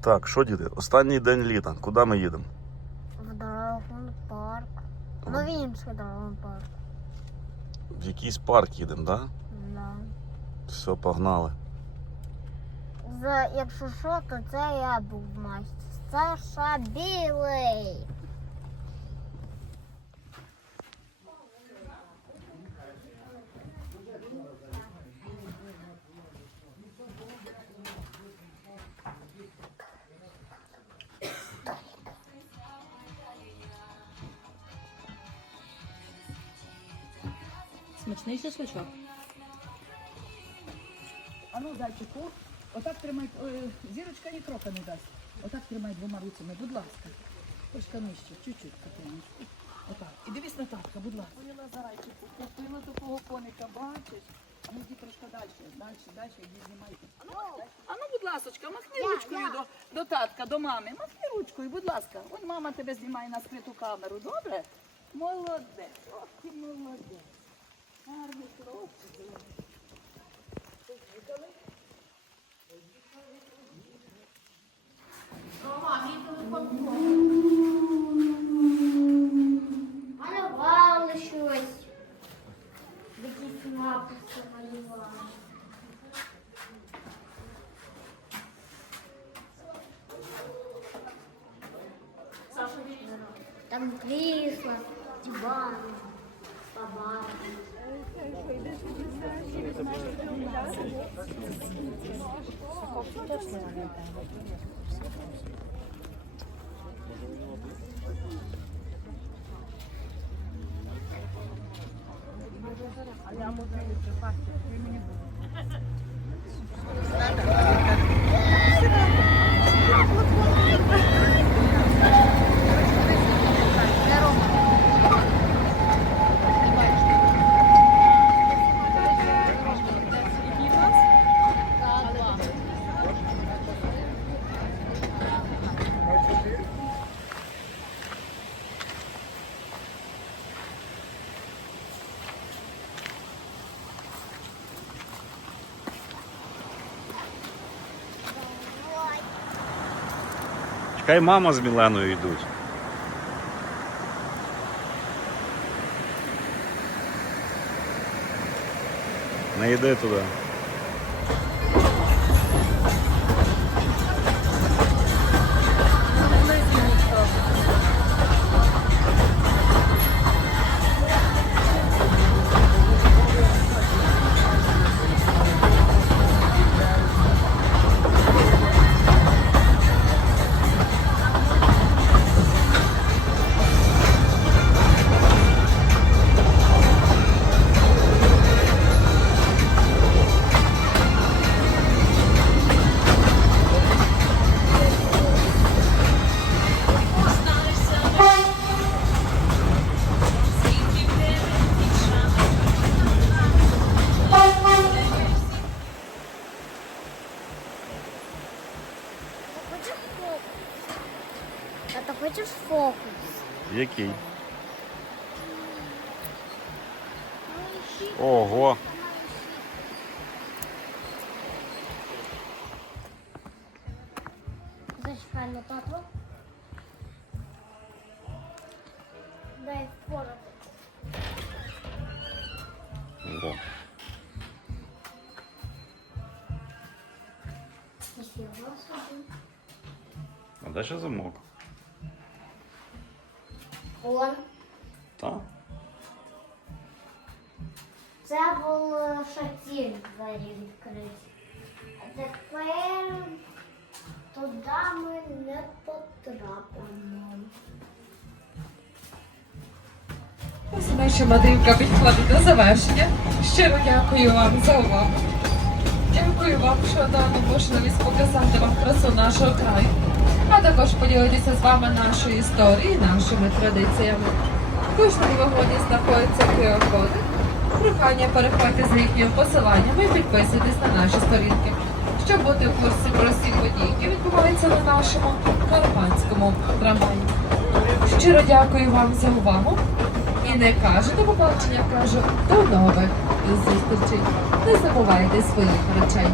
Так, що діти? Останній день літа. Куди ми їдемо? В Драгон парк. Ну, в інший Драгон парк. В якийсь парк їдемо, так? Да? Да. Все, погнали. За, якщо що, то це я був мастер. Саша білий. Смачний шашличок. А ну, зайчику, отак тримай, е, зірочка ні крока не дасть. Отак тримай двома руцями, будь ласка. Трошки нижче, чуть-чуть, Катериночку. Отак. І дивись на татка, будь ласка. Поняла зайчику, купила такого коника, бачиш? А ну йди трошки далі, далі, далі, йди знімайте. А ну, а ну, будь ласочка, махни ручкою. До, до татка, до мами. Махни ручкою, будь ласка. Ось мама тебе знімає на скриту камеру, добре? Молодець, ох ти молодець. Гарний хлопчик. Поїхали. Поїхали, поїхали. Рома, мій телефон Малювали щось. Якісь написи малювали. Там крісло, диван. Ayağımı böyle çıkarttı. Yemin ediyorum. Чекай, мама з Міленою йдуть. Не йди туди. Хочеш фокус? Який? Ого. Зачекай на тату. Дай впорати. Собі. А ще замок? Он. Та. Це був шатір двері відкриті. А тепер туди ми не потрапимо. Ось наша мандрівка підходить до завершення. Щиро дякую вам за увагу. Дякую вам, що дали можливість показати вам красу нашого краю, а також поділитися з вами нашою історією, нашими традиціями. В кожному вагоні знаходиться QR-коди. Прохання переходьте за їхніми посиланнями і підписуйтесь на наші сторінки, щоб бути в курсі про всі події, які відбуваються на нашому карпатському трамваї. Щиро дякую вам за увагу. І не кажу до побачення, кажу до нових зустрічей. Не забувайте своїх речей.